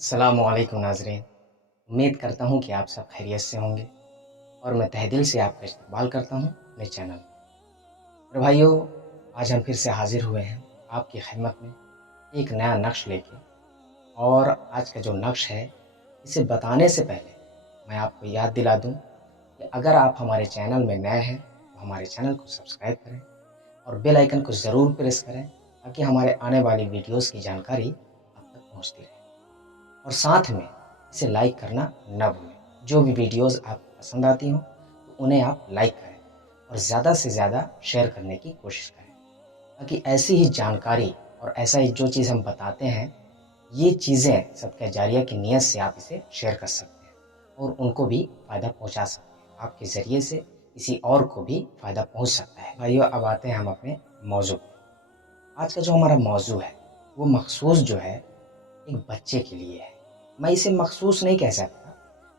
السلام علیکم ناظرین، امید کرتا ہوں کہ آپ سب خیریت سے ہوں گے اور میں تہ دل سے آپ کا استقبال کرتا ہوں اپنے چینل میں۔ میرے بھائیو، آج ہم پھر سے حاضر ہوئے ہیں آپ کی خدمت میں ایک نیا نقش لے کے، اور آج کا جو نقش ہے اسے بتانے سے پہلے میں آپ کو یاد دلا دوں کہ اگر آپ ہمارے چینل میں نئے ہیں تو ہمارے چینل کو سبسکرائب کریں اور بیل آئیکن کو ضرور پریس کریں تاکہ ہمارے آنے والی ویڈیوز کی جانکاری آپ تک پہنچتی رہے، اور ساتھ میں اسے لائک کرنا نہ بھولیں۔ جو بھی ویڈیوز آپ کو پسند آتی ہوں تو انہیں آپ لائک کریں اور زیادہ سے زیادہ شیئر کرنے کی کوشش کریں تاکہ ایسی ہی جانکاری اور ایسا ہی جو چیز ہم بتاتے ہیں، یہ چیزیں صدقہ جاریہ کی نیت سے آپ اسے شیئر کر سکتے ہیں اور ان کو بھی فائدہ پہنچا سکتے ہیں۔ آپ کے ذریعے سے کسی اور کو بھی فائدہ پہنچ سکتا ہے۔ بھائیو، اب آتے ہیں ہم اپنے موضوع پہ۔ آج کا جو ہمارا موضوع ہے وہ مخصوص جو ہے ایک بچے کے لیے ہے۔ میں اسے مخصوص نہیں کہہ سکتا،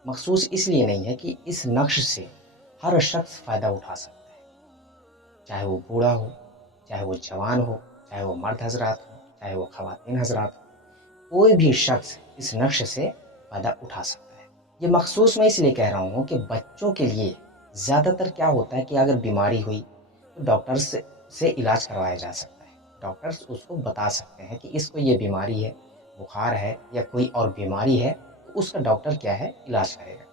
مخصوص اس لیے نہیں ہے کہ اس نقش سے ہر شخص فائدہ اٹھا سکتا ہے، چاہے وہ بوڑھا ہو، چاہے وہ جوان ہو، چاہے وہ مرد حضرات ہو، چاہے وہ خواتین حضرات ہو، کوئی بھی شخص اس نقش سے فائدہ اٹھا سکتا ہے۔ یہ مخصوص میں اس لیے کہہ رہا ہوں کہ بچوں کے لیے زیادہ تر کیا ہوتا ہے کہ اگر بیماری ہوئی تو ڈاکٹر سے علاج کروایا جا سکتا ہے۔ ڈاکٹرز اس کو بتا سکتے ہیں کہ اس کو یہ بیماری ہے، بخار ہے یا کوئی اور بیماری ہے، تو اس کا ڈاکٹر کیا ہے علاج کرے گا۔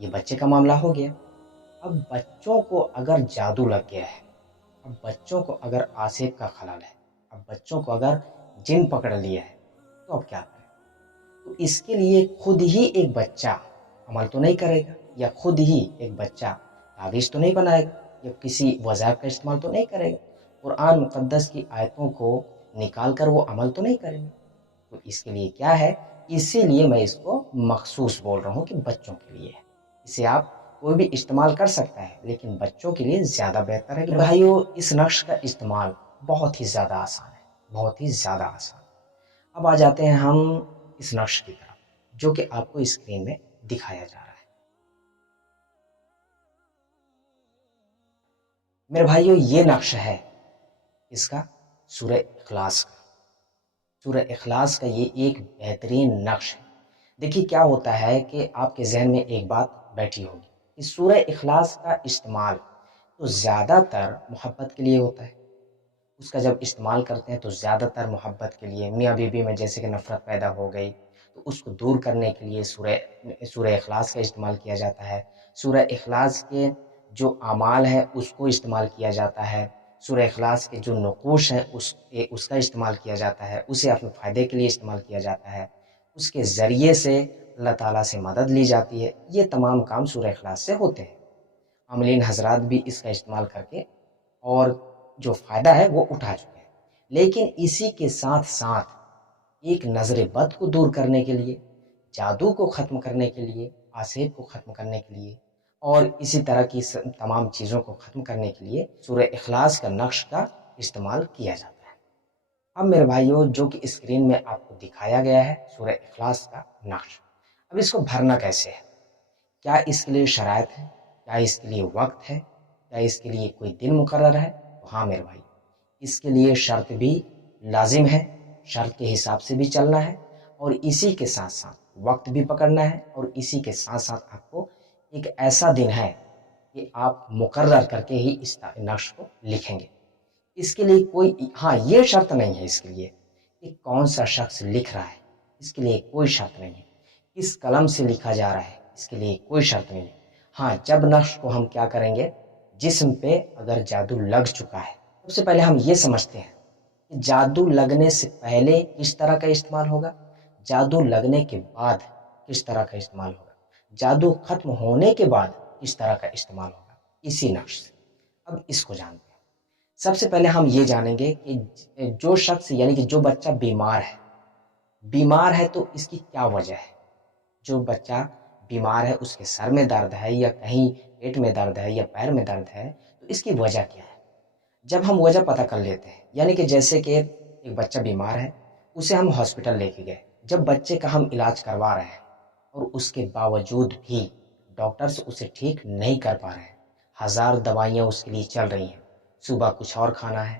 یہ بچے کا معاملہ ہو گیا۔ اب بچوں کو اگر جادو لگ گیا ہے، اب بچوں کو اگر آسیب کا خلل ہے، اب بچوں کو اگر جن پکڑ لیا ہے، تو اب کیا کریں؟ تو اس کے لیے خود ہی ایک بچہ عمل تو نہیں کرے گا، یا خود ہی ایک بچہ تعویذ تو نہیں بنائے گا، یا کسی وظائف کا استعمال تو نہیں کرے گا، قرآن مقدس کی آیتوں کو نکال کر وہ عمل تو نہیں کریں گے۔ تو اس کے لیے کیا ہے، اسی لیے میں اس کو مخصوص بول رہا ہوں کہ بچوں کے لیے ہے۔ اسے آپ کوئی بھی استعمال کر سکتا ہے، لیکن بچوں کے لیے زیادہ بہتر ہے کہ بھائیو اس نقش کا استعمال بہت ہی زیادہ آسان ہے، بہت ہی زیادہ آسان۔ اب آ جاتے ہیں ہم اس نقش کی طرف جو کہ آپ کو اسکرین میں دکھایا جا رہا ہے۔ میرے بھائیو، یہ نقش ہے اس کا سورہ اخلاص کا۔ سورہ اخلاص کا یہ ایک بہترین نقش ہے۔ دیکھیے کیا ہوتا ہے کہ آپ کے ذہن میں ایک بات بیٹھی ہوگی کہ سورہ اخلاص کا استعمال تو زیادہ تر محبت کے لیے ہوتا ہے۔ اس کا جب استعمال کرتے ہیں تو زیادہ تر محبت کے لیے، میاں بیوی میں جیسے کہ نفرت پیدا ہو گئی تو اس کو دور کرنے کے لیے سورہ اخلاص کا استعمال کیا جاتا ہے۔ سورہ اخلاص کے جو اعمال ہیں اس کو استعمال کیا جاتا ہے۔ سورہ اخلاص کے جو نقوش ہیں اس کا استعمال کیا جاتا ہے، اسے اپنے فائدے کے لیے استعمال کیا جاتا ہے، اس کے ذریعے سے اللہ تعالیٰ سے مدد لی جاتی ہے۔ یہ تمام کام سورہ اخلاص سے ہوتے ہیں۔ عاملین حضرات بھی اس کا استعمال کر کے اور جو فائدہ ہے وہ اٹھا چکے ہیں۔ لیکن اسی کے ساتھ ساتھ ایک نظر بد کو دور کرنے کے لیے، جادو کو ختم کرنے کے لیے، آسیب کو ختم کرنے کے لیے اور اسی طرح کی تمام چیزوں کو ختم کرنے کے لیے سورہ اخلاص کا نقش کا استعمال کیا جاتا ہے۔ اب میرے بھائیوں، جو کہ اسکرین میں آپ کو دکھایا گیا ہے سورہ اخلاص کا نقش، اب اس کو بھرنا کیسے ہے؟ کیا اس کے لیے شرائط ہے؟ کیا اس کے لیے وقت ہے؟ کیا اس کے لیے کوئی دن مقرر ہے؟ تو ہاں میرے بھائی، اس کے لیے شرط بھی لازم ہے، شرط کے حساب سے بھی چلنا ہے، اور اسی کے ساتھ ساتھ وقت بھی پکڑنا ہے، اور اسی کے ساتھ ساتھ آپ کو ایک ایسا دن ہے کہ آپ مقرر کر کے ہی اس نقش کو لکھیں گے۔ اس کے لیے کوئی ہاں یہ شرط نہیں ہے اس کے لیے کہ کون سا شخص لکھ رہا ہے، اس کے لیے کوئی شرط نہیں ہے۔ کس قلم سے لکھا جا رہا ہے، اس کے لیے کوئی شرط نہیں ہے۔ ہاں، جب نقش کو ہم کیا کریں گے، جسم پہ اگر جادو لگ چکا ہے، سب سے پہلے ہم یہ سمجھتے ہیں کہ جادو لگنے سے پہلے کس طرح کا استعمال ہوگا، جادو لگنے کے بعد کس طرح کا استعمال ہوگا، جادو ختم ہونے کے بعد کس طرح کا استعمال ہوگا، اسی نقش سے۔ اب اس کو جانتے ہیں۔ سب سے پہلے ہم یہ جانیں گے کہ جو شخص یعنی کہ جو بچہ بیمار ہے تو اس کی کیا وجہ ہے۔ جو بچہ بیمار ہے، اس کے سر میں درد ہے یا کہیں پیٹ میں درد ہے یا پیر میں درد ہے، تو اس کی وجہ کیا ہے۔ جب ہم وجہ پتہ کر لیتے ہیں، یعنی کہ جیسے کہ ایک بچہ بیمار ہے، اسے ہم ہاسپٹل لے کے گئے، جب بچے کا ہم علاج کروا رہے ہیں اور اس کے باوجود بھی ڈاکٹرز اسے ٹھیک نہیں کر پا رہے ہیں، ہزار دوائیاں اس کے لیے چل رہی ہیں، صبح کچھ اور کھانا ہے،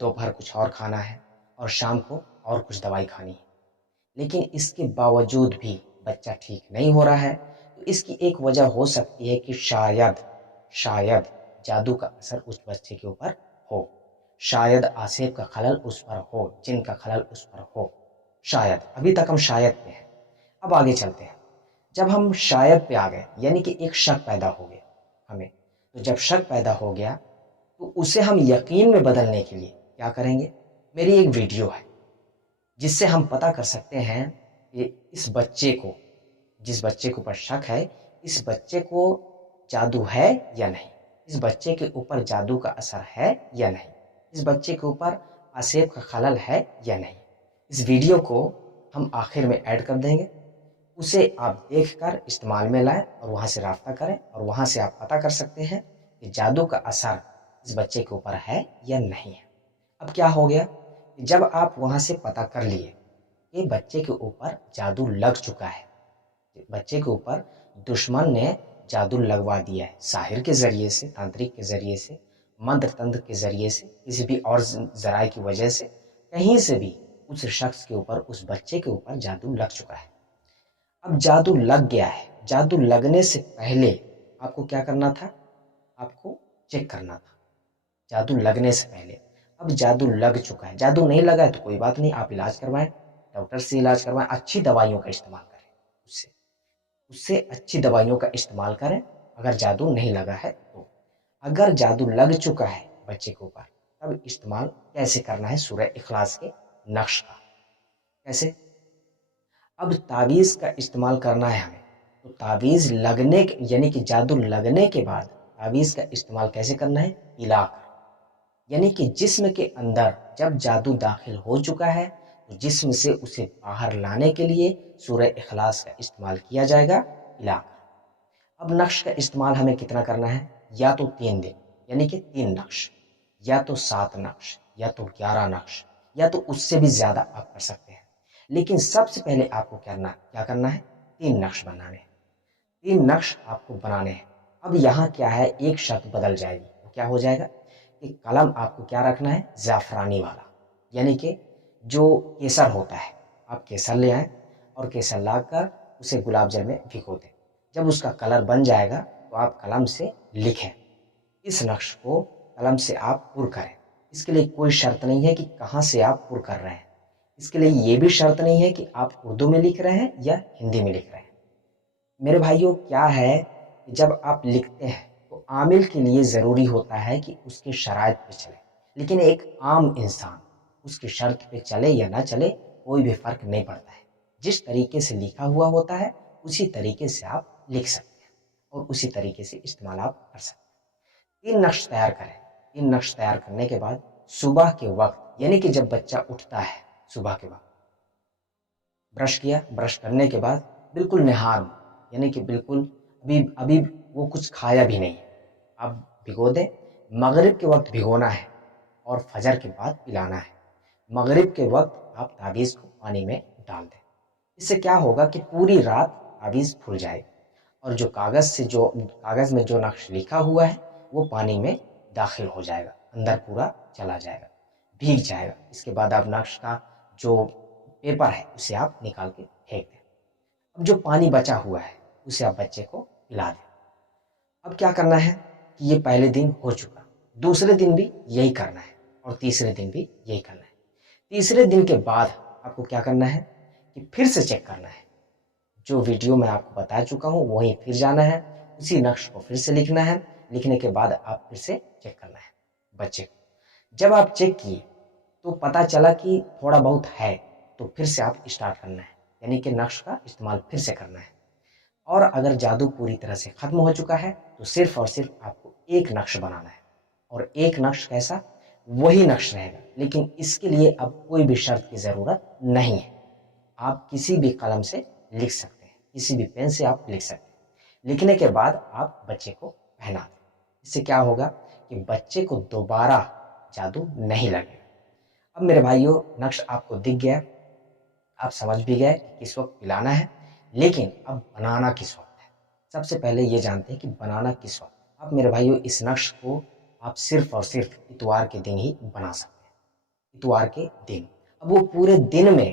دوپہر کچھ اور کھانا ہے، اور شام کو اور کچھ دوائی کھانی ہے۔ لیکن اس کے باوجود بھی بچہ ٹھیک نہیں ہو رہا ہے، تو اس کی ایک وجہ ہو سکتی ہے کہ شاید جادو کا اثر اس بچے کے اوپر ہو، شاید آسیب کا خلل اس پر ہو، جن کا خلل اس پر ہو، شاید۔ ابھی تک ہم شاید پہ ہیں، اب آگے چلتے ہیں۔ جب ہم شاید پہ آ گئے، یعنی کہ ایک شک پیدا ہو گیا ہمیں، تو جب شک پیدا ہو گیا تو اسے ہم یقین میں بدلنے کے لیے کیا کریں گے؟ میری ایک ویڈیو ہے جس سے ہم پتہ کر سکتے ہیں کہ اس بچے کو، جس بچے کے اوپر شک ہے، اس بچے کو جادو ہے یا نہیں، اس بچے کے اوپر جادو کا اثر ہے یا نہیں، اس بچے کے اوپر آسیب کا خلل ہے یا نہیں۔ اس ویڈیو کو ہم آخر میں ایڈ کر دیں گے، اسے آپ دیکھ کر استعمال میں لائیں اور وہاں سے رابطہ کریں، اور وہاں سے آپ پتہ کر سکتے ہیں کہ جادو کا اثر اس بچے کے اوپر ہے یا نہیں ہے۔ اب کیا ہو گیا کہ جب آپ وہاں سے پتہ کر لیے کہ بچے کے اوپر جادو لگ چکا ہے، بچے کے اوپر دشمن نے جادو لگوا دیا ہے، ساحر کے ذریعے سے، تانترک کے ذریعے سے، منتر تنتر کے ذریعے سے، کسی بھی اور ذرائع کی وجہ سے، کہیں سے بھی اس شخص کے اوپر، اس بچے کے اوپر جادو لگ چکا ہے۔ اب جادو لگ گیا ہے، جادو لگنے سے پہلے آپ کو کیا کرنا تھا؟ آپ کو چیک کرنا تھا جادو لگنے سے پہلے۔ اب جادو لگ چکا ہے، جادو نہیں لگا ہے تو کوئی بات نہیں، آپ علاج کروائیں، ڈاکٹر سے علاج کروائیں، اچھی دوائیوں کا استعمال کریں، اس سے اچھی دوائیوں کا استعمال کریں اگر جادو نہیں لگا ہے تو۔ اگر جادو لگ چکا ہے بچے کے اوپر، تب استعمال کیسے کرنا ہے سورہ اخلاص کے نقش کا؟ کیسے؟ اب تعویذ کا استعمال کرنا ہے ہمیں، تو تعویذ لگنے یعنی کہ جادو لگنے کے بعد تعویذ کا استعمال کیسے کرنا ہے؟ پلا کر، یعنی کہ جسم کے اندر جب جادو داخل ہو چکا ہے تو جسم سے اسے باہر لانے کے لیے سورہ اخلاص کا استعمال کیا جائے گا، پلا کر۔ اب نقش کا استعمال ہمیں کتنا کرنا ہے؟ یا تو 3 دن، یعنی کہ 3 نقش، یا تو 7 نقش، یا تو 11 نقش، یا تو اس سے بھی زیادہ آپ کر سکتے ہیں، لیکن سب سے پہلے آپ کو کیا کرنا ہے؟ 3 نقش بنانے ہیں، 3 نقش آپ کو بنانے ہیں۔ اب یہاں کیا ہے، ایک شرط بدل جائے گی، وہ کیا ہو جائے گا کہ قلم آپ کو کیا رکھنا ہے؟ زعفرانی والا، یعنی کہ جو کیسر ہوتا ہے، آپ کیسر لے آئیں اور کیسر لا کر اسے گلاب جل میں بھگو دیں، جب اس کا کلر بن جائے گا تو آپ قلم سے لکھیں، اس نقش کو قلم سے آپ پر کریں۔ اس کے لیے کوئی شرط نہیں ہے کہ کہاں سے آپ پر کر رہے ہیں، اس کے لیے یہ بھی شرط نہیں ہے کہ آپ اردو میں لکھ رہے ہیں یا ہندی میں لکھ رہے ہیں۔ میرے بھائیوں، کیا ہے کہ جب آپ لکھتے ہیں تو عامل کے لیے ضروری ہوتا ہے کہ اس کے شرائط پہ چلے، لیکن ایک عام انسان اس کی شرط پہ چلے یا نہ چلے کوئی بھی فرق نہیں پڑتا ہے، جس طریقے سے لکھا ہوا ہوتا ہے اسی طریقے سے آپ لکھ سکتے ہیں اور اسی طریقے سے استعمال آپ کر سکتے ہیں۔ 3 نقش تیار کریں، 3 نقش تیار کرنے کے بعد صبح کے وقت، یعنی کہ جب بچہ اٹھتا ہے صبح کے وقت، برش کیا، برش کرنے کے بعد بالکل نہار، یعنی کہ بالکل ابھی وہ کچھ کھایا بھی نہیں، آپ بھگو دیں، مغرب کے وقت بھگونا ہے اور فجر کے بعد پلانا ہے۔ مغرب کے وقت آپ تعویذ کو پانی میں ڈال دیں، اس سے کیا ہوگا کہ پوری رات تعویذ پھول جائے گی اور جو کاغذ میں جو نقش لکھا ہوا ہے وہ پانی میں داخل ہو جائے گا، اندر پورا چلا جائے گا، بھیگ جائے گا۔ اس کے بعد آپ نقش کا جو پیپر ہے اسے آپ نکال کے پھینک دیں۔ اب جو پانی بچا ہوا ہے اسے آپ بچے کو پلا دیں۔ اب کیا کرنا ہے کہ یہ پہلے دن ہو چکا، دوسرے دن بھی یہی کرنا ہے اور تیسرے دن بھی یہی کرنا ہے۔ تیسرے دن کے بعد آپ کو کیا کرنا ہے کہ پھر سے چیک کرنا ہے، جو ویڈیو میں آپ کو بتا چکا ہوں وہیں پھر جانا ہے، اسی نقش کو پھر سے لکھنا ہے، لکھنے کے بعد آپ پھر سے چیک کرنا ہے بچے کو۔ جب آپ چیک کیے تو پتہ چلا کہ تھوڑا بہت ہے تو پھر سے آپ اسٹارٹ کرنا ہے، یعنی کہ نقش کا استعمال پھر سے کرنا ہے۔ اور اگر جادو پوری طرح سے ختم ہو چکا ہے تو صرف اور صرف آپ کو ایک نقش بنانا ہے، اور ایک نقش کیسا؟ وہی نقش رہے گا، لیکن اس کے لیے اب کوئی بھی شرط کی ضرورت نہیں ہے، آپ کسی بھی قلم سے لکھ سکتے ہیں، کسی بھی پین سے آپ لکھ سکتے ہیں۔ لکھنے کے بعد آپ بچے کو پہنا دیں، اس سے کیا ہوگا کہ بچے کو دوبارہ جادو نہیں لگے گا۔ اب میرے بھائیوں، نقش آپ کو دکھ گیا، آپ سمجھ بھی گئے کہ کس وقت پلانا ہے، لیکن اب بنانا کس وقت ہے۔ سب سے پہلے یہ جانتے ہیں کہ بنانا کس وقت۔ اب میرے بھائیوں، اس نقش کو آپ صرف اور صرف اتوار کے دن ہی بنا سکتے ہیں، اتوار کے دن۔ اب وہ پورے دن میں